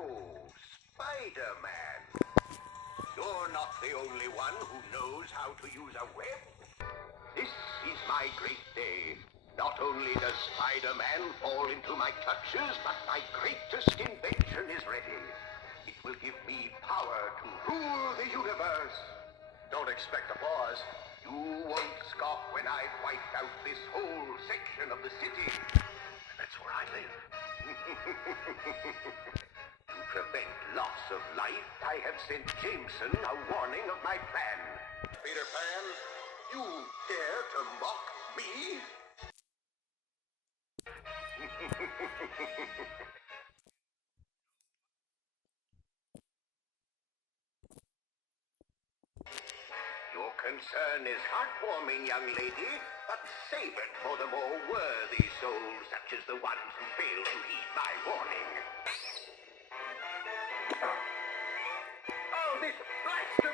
Oh, Spider-Man. You're not the only one who knows how to use a web. This is my great day. Not only does Spider-Man fall into my clutches, but my greatest invention is ready. It will give me power to rule the universe. Don't expect applause. You won't scoff when I've wiped out this whole section of the city. That's where I live. To prevent loss of life, I have sent Jameson a warning of my plan. Peter Pan, you dare to mock me? Your concern is heartwarming, young lady, but save it for the more worthy souls, such as the ones who fail to heed my warning. Oh, this blaster